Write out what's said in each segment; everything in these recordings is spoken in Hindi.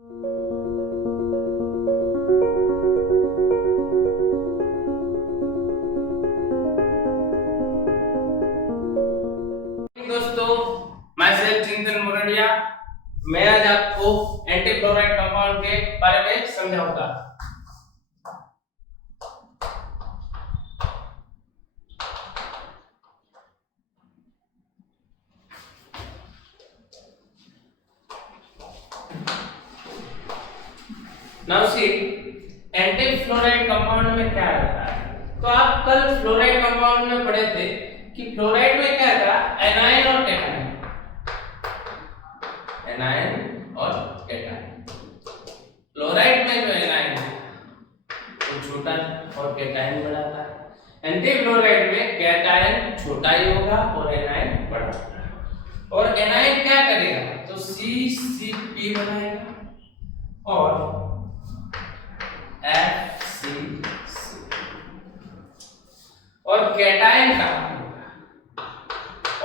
दोस्तों, मैं सेल्फ चिंतन मुरडिया, मैं आज आपको एंटी फ्लोराइड कंपाउंड के बारे में समझाऊंगा। Now see, anti fluoride compound में क्या रहता है। तो आप कल फ्लोराइड कंपाउंड में पढ़े थे कि फ्लोराइड में क्या था, एनायन और कैटायन, एनायन और कैटायन। फ्लोराइड में जो एनायन है वो छोटा और कैटायन बड़ा था। एंटी फ्लोराइड में कैटायन छोटा ही होगा और एनायन बड़ा होगा। और एनायन क्या करेगा, तो CCP बनाएगा और FCC। और कैटायन का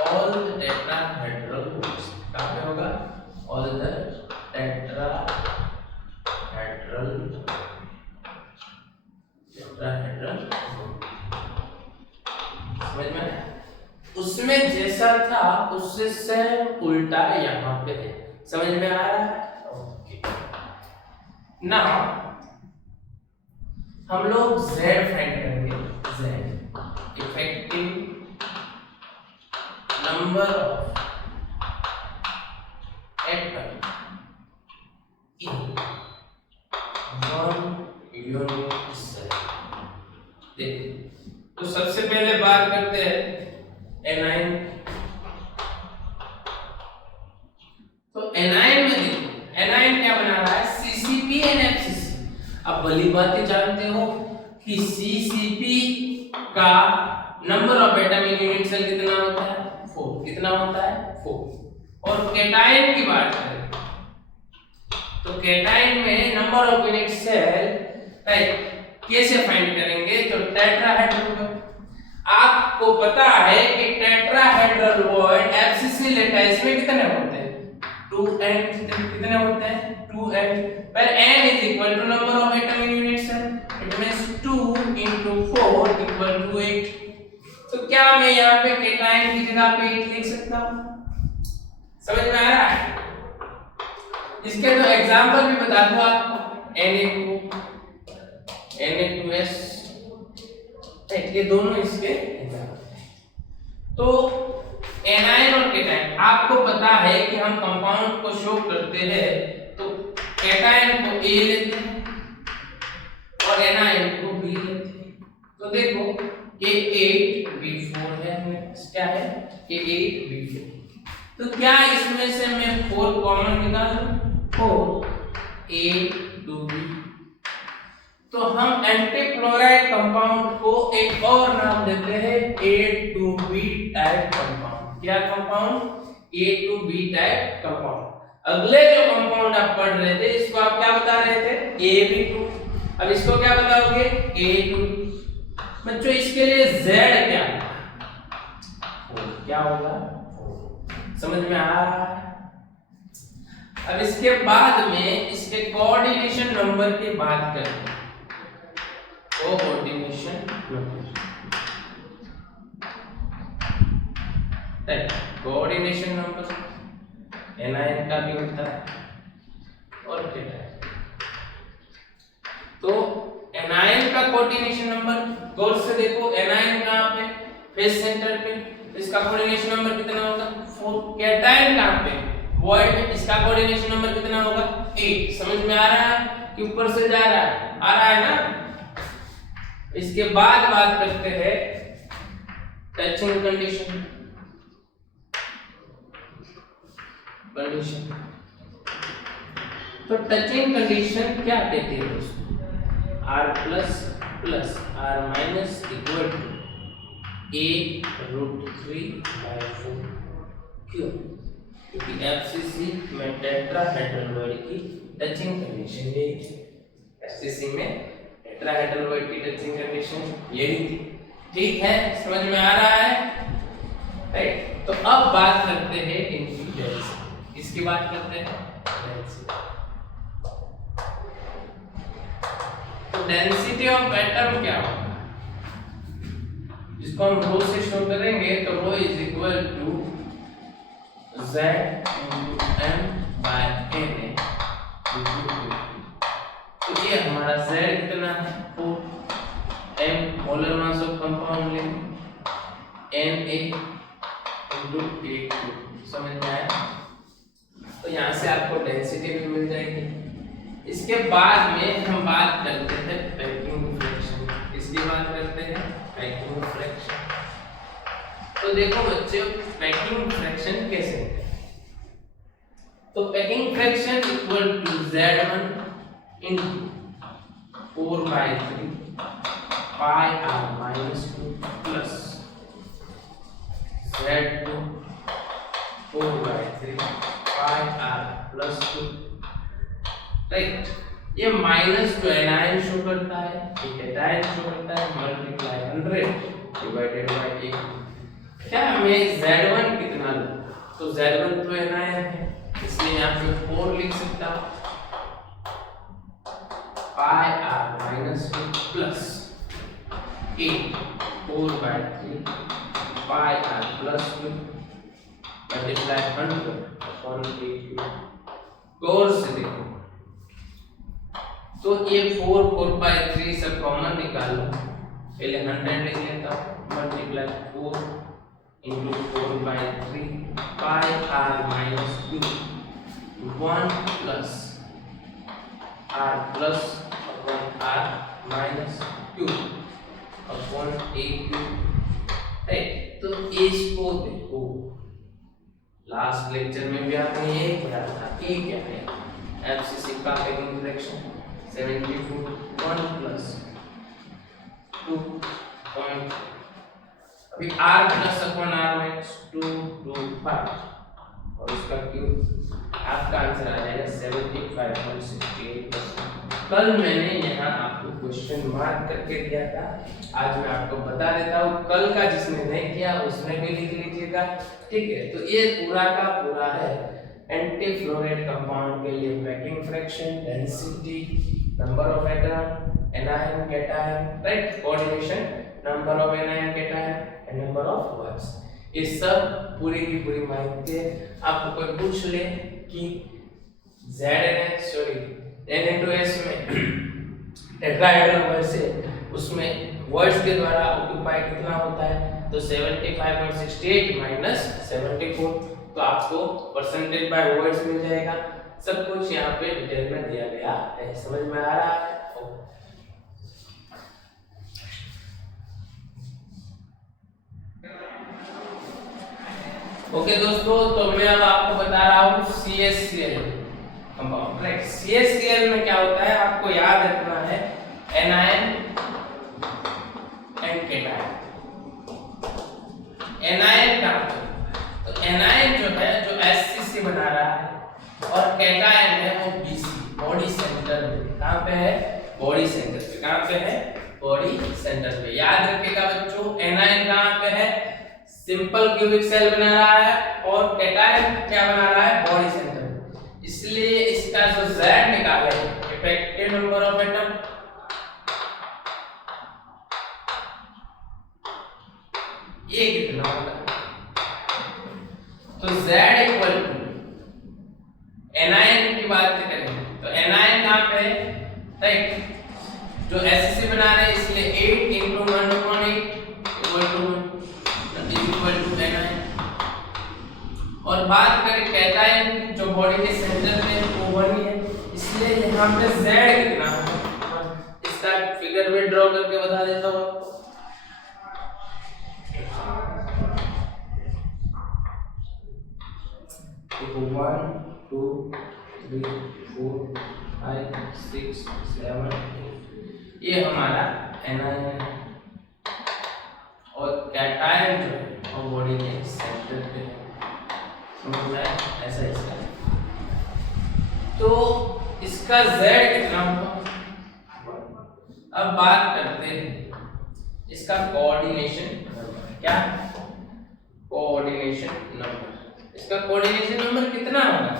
ऑल टेट्राहेड्रल ग्रुप्स कहां पे होगा, ऑल द टेट्राहेड्रल समझ में। उसमें जैसा था उससे सेम उल्टा यहाँ पे है, समझ में आ रहा है। ओके, नाउ हम लोग Z फाइंड करेंगे। Z effective number of atom in one unit cell. देखिए, तो सबसे पहले बात करते हैं एनायन। तो एनायन में देखो, एनायन क्या बना रहा है, CCP एंड FCC। अब भली बात जानते हो कि CCP का number of atom in unit cell कितना होता है, 4। कितना होता है, 4। और कैटायन की बात करें तो कैटायन में नंबर ऑफ यूनिट सेल कैसे फाइंड करेंगे, तो टेट्राहेड्रल। आपको पता है कि टेट्राहेड्रल बॉन्ड FCC लेता है, इसमें कितने होते हैं, 2n। कितने होते हैं, 2n। पर n is equal to number of atom in unit cell, it means 2 into 4 equal to 8। तो क्या मैं यहाँ पे कैटायन की जगह पे 8 लिख सकता हूँ, समझ में आ रहा है। इसके तो एग्जांपल भी बता दूं आपको, Na2S, ये दोनों इसके एग्जांपल हैं। तो एनायन और कैटायन, आपको पता है कि हम कंपाउंड को शो करते हैं तो कैटायन को A लेते हैं और एनायन को B लेते हैं। तो देखो A8B4 है, क्या है, A8B4। तो क्या इसमें से मैं 4 कॉमन निकालूं, 4A2B। तो हम एंटी फ्लोराइड कंपाउंड को एक और नाम देते हैं A2B टाइप कंपाउंड। क्या कंपाउंड, A2B टाइप कंपाउंड। अगले जो कंपाउंड आप पढ़ रहे थे इसको आप क्या बता रहे थे, AB2। अब इसको क्या बताओगे, A2B। बच्चों इसके लिए Z क्या होगा, समझ में आ रहा है। अब इसके बाद में इसके कोऑर्डिनेशन नंबर की बात करते हैं। Coordination number, coordination number anion का भी होता है और कैटायन। तो एनायन का कोऑर्डिनेशन नंबर गौर से देखो, एनायन कहां पे, फेस सेंटर पे, इसका कोऑर्डिनेशन नंबर कितना होगा, 4। कैटायन कहां पे, वॉइड में, इसका कोऑर्डिनेशन नंबर कितना होगा, 8। समझ में आ रहा है कि ऊपर से जा रहा है, आ रहा है ना। इसके बाद बात करते हैं टचिंग कंडीशन। तो टचिंग कंडीशन क्या कहती है दोस्तों, R++ R- equal to A√3/4। क्यों, क्योंकि FCC में टेट्राहेड्रल बॉन्ड की टचिंग कंडीशन यही थी। FCC में टेट्राहेड्रल बॉन्ड की टचिंग कंडीशन यही थी। ठीक है, समझ में आ रहा है, राइट। तो अब बात करते हैं इनकी वैल्यू, इसकी बात करते हैं वैल्यू। तो डेंसिटी ऑफ एटम क्या होगा, जिसको हम रो से शो करेंगे, तो rho is equal to Z into m by Na। तो ये हमारा Z कितना है, 4, m molar mass of compound लेंगे, Na into A2। समझ में आया? तो यहाँ से आपको डेंसिटी भी मिल जाएगी। इसके बाद में हम बात करते हैं पैकिंग फ्रैक्शन। इसकी बात करते हैं पैकिंग फ्रैक्शन। तो देखो बच्चों, पैकिंग फ्रैक्शन कैसे होता है। तो packing fraction equal to Z1 into 4/3 pi r minus 2 plus Z2 4/3 pi r plus 2। Right, ये माइनस जो एनायन शो करता है, ये कैटायन शो करता है, मल्टीप्लाई 100 डिवाइडेड बाय 1। क्या हमें Z1 कितना लो, तो Z1 तो एनायन है, इसलिए यहाँ पे 4 लिख सकता हूँ, pi r minus 2 plus 8 4/3 pi r plus 2 multiply 100 upon 8। गौर से देखो, तो ये 4/3 सब कॉमन निकालो, पहले 100 लिख लेता हूँ, multiply 4 into 4/3 pi r minus 2 1 plus r plus upon r minus 2 upon 8। Right, तो इसको देखो, लास्ट लेक्चर में भी आपने यही पढ़ा था कि क्या है एफसीसी का पैकिंग फ्रैक्शन 74 1 plus 2 पॉइंट, अभी r plus upon r minus 2 2 5 और इसका क्यूब, आपका आंसर आ जाएगा 75.68%। कल मैंने यहाँ आपको क्वेश्चन मार्क करके दिया था, आज मैं आपको बता देता हूँ, कल का जिसने नहीं किया उसने भी लिख लीजिएगा। ठीक है, तो ये पूरा का पूरा है एंटी फ्लोराइड कंपाउंड के लिए packing fraction, density, number of atom, anion cation, right, coordination, number of anion cation and number of words, ये सब पूरी की पूरी माहिती है। आपको कोई पूछ ले कि N/S में टेट्राहेड्रल वर्ड से उसमें वर्ड्स के द्वारा ऑक्यूपाई कितना होता है, तो 75.68 माइनस 74, तो आपको परसेंटेज बाय वर्ड्स मिल जाएगा। सब कुछ यहाँ पे डिटेल में दिया गया है, समझ में आ रहा है? ओके दोस्तों, तो मैं अब आपको बता रहा हूँ CaCl कंपाउंड। राइट, CaCl में क्या होता है आपको याद रखना है, एनायन एंड कैटायन। एनायन का तो एनायन जो है जो HCC बना रहा है, और कैटायन है वो BC, बॉडी सेंटर में। कहाँ पे है? बॉडी सेंटर पे। कहाँ पे है? बॉडी सेंटर पे। याद रखिएगा बच्चों, एनायन कहाँ पे है? सिंपल क्यूबिक सेल बना रहा है, और कैटायन क्या बना रहा है? Body centre. इसलिए इसका जो Z निकाले, इफेक्टिव नंबर ऑफ एटम, ये कितना होगा? तो Z इक्वल टू एनायन की बात करें तो एनायन कहाँ पे है? राइट, जो HCC बना रहे हैं इसलिए 8 into 1/8 equal to 1 equal to anion. और बात करें कैटायन की, जो बॉडी के सेंटर में वो 1 है, इसलिए यहाँ पे Z कितना है? इसका फिगर में ड्रॉ करके बता देता हूँ आपको। देखो 1 2 3 4 5 6 7 8, ये हमारा एनायन है, और कैटायन जो है वो बॉडी के सेंटर पे है। ऐसा इसका, तो इसका Z कितना होगा? अब बात करते हैं इसका कोऑर्डिनेशन नंबर। क्या? Coordination number. इसका कोऑर्डिनेशन नंबर कितना होगा?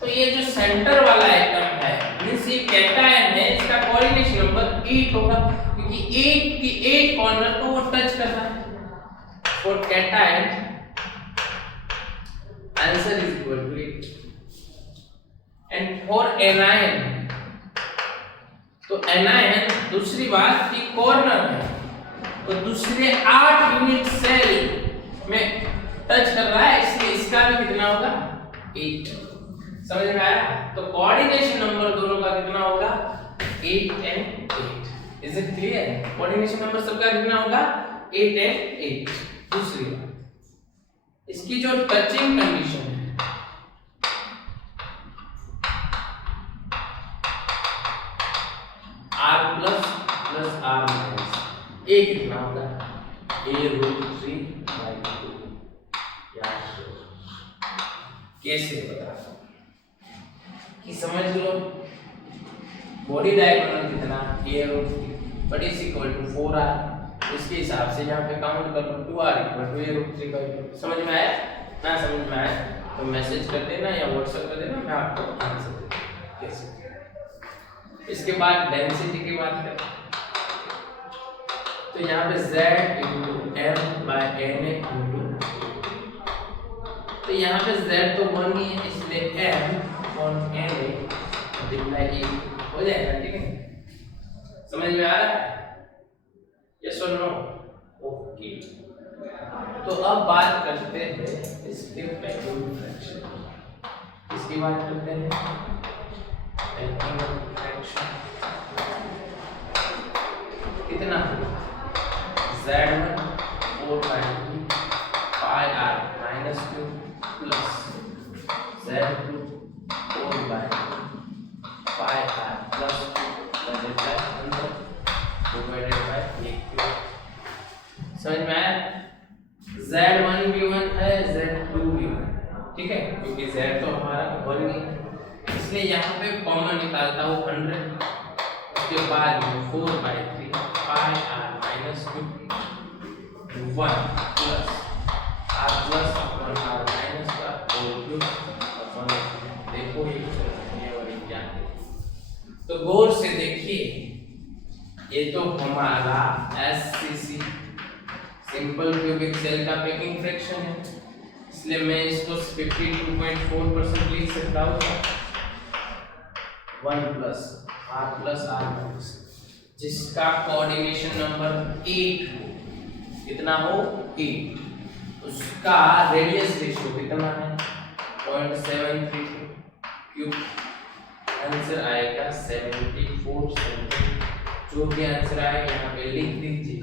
तो ये जो सेंटर वाला एटम है मींस ये कैटायन है, इसका कोऑर्डिनेशन नंबर 8 होगा क्योंकि 8 की 8 कॉर्नर को वो टच कर रहा है। For cation answer is equal to 8 and for anion, तो एनायन दूसरी बात कि कॉर्नर है तो दूसरे 8 यूनिट सेल में टच कर रहा है, इसलिए इसका भी कितना होगा 8। समझ में आया? तो कोऑर्डिनेशन नंबर दोनों का कितना होगा 8 and 8। Is it clear? Coordination number सबका कितना होगा 8 एंड 8। दूसरी बात, इसकी जो टचिंग कंडीशन है r plus plus r minus a कितना होगा a√3/2। कैसे बता कि समझ लो बॉडी डायगोनल कितना a√3 but is equal to 4r, इसके हिसाब से यहाँ पे काउंट कर लो 2r इक्वल टू a√3/2। समझ में आया? ना समझ में आया तो मैसेज कर देना या व्हाट्सएप कर देना, मैं आपको आंसर दे दूंगा कैसे। इसके बाद डेंसिटी की बात करें तो यहाँ पे z * m/na तो यहाँ पे z तो 1 ही है, इसलिए m/na मल्टीप्लाई हो जाएगा। ठीक है, समझ में आ रहा है? यस और नो? ओके, तो अब बात करते हैं इसके पैकिंग फ्रैक्शन। इसकी बात करते हैं पैकिंग फ्रैक्शन कितना होगा z1 4/2 πr -2 plus z2 4/2 πr plus 2 divided by 1। समझ में आया? z1 भी 1 है, z2 भी 1 है। ठीक है, क्योंकि z तो हमारा 1 ही है, इसलिए यहाँ पे कॉमन निकालता हूँ 100। उसके बाद 4/3 πr -2 1 plus r plus upon r minus का होल क्यूब अपॉन, देखो ये और ये क्या है। तो गौर से देखिए, ये तो हमारा SCC सिंपल क्यूबिक सेल का पैकिंग फ्रैक्शन है, इसलिए मैं इसको 52.4% लिख सकता हूँ 1 प्लस r माइनस, जिसका कोऑर्डिनेशन नंबर 8 हो, कितना हो 8, उसका रेडियस रेशियो कितना है 0.732 क्यूब। आंसर आएगा 74 सेंटीमीटर। जो भी आंसर आएगा यहाँ पे लिख दीजिए।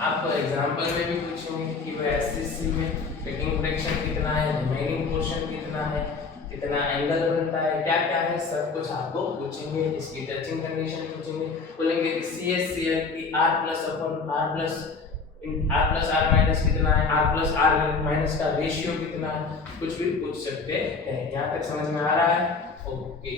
आपको एग्जांपल में भी पूछेंगे कि वो एससीसी में पैकिंग फ्रैक्शन कितना है, रिमेनिंग पोर्शन कितना है, कितना एंगल बनता है, क्या क्या है, सब कुछ आपको पूछेंगे। इसकी टचिंग कंडीशन पूछेंगे, बोलेंगे कि CSCl की r प्लस r माइनस कितना है, r प्लस r माइनस का रेशियो कितना है, कुछ भी पूछ सकते हैं। यहाँ तक समझ में आ रहा है? ओके।